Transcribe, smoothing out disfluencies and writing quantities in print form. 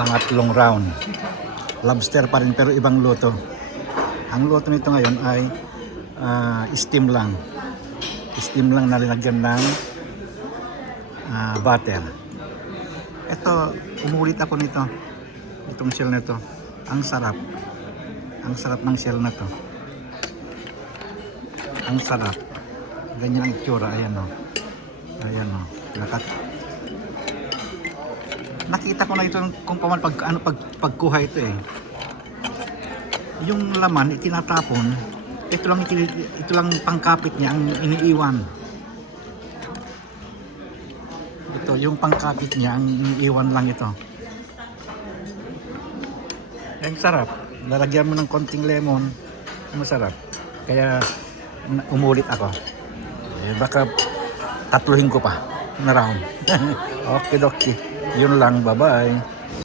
Pangatlong round. Lobster pa rin pero ibang luto. Ang luto nito ngayon ay steam lang. Steam lang na linagyan ng butter. Ito, umulit ako nito. Itong shell na to. Ang sarap. Ang sarap ng shell na to. Ang sarap. Ganyan ang itsura. Ayan o. Ayan o. Nakita ko na ito kung paano pagkuha ito eh. Yung laman itinatapon, ito lang pangkapit niya ang iniiwan. Ito yung pangkapit niya ang iniiwan lang ito. Ang sarap. Lalagyan mo ng konting lemon, masarap. Kaya umulit ako. Eh, baka tatluhin ko pa na round. Okay, dokie. Yun lang, bye-bye.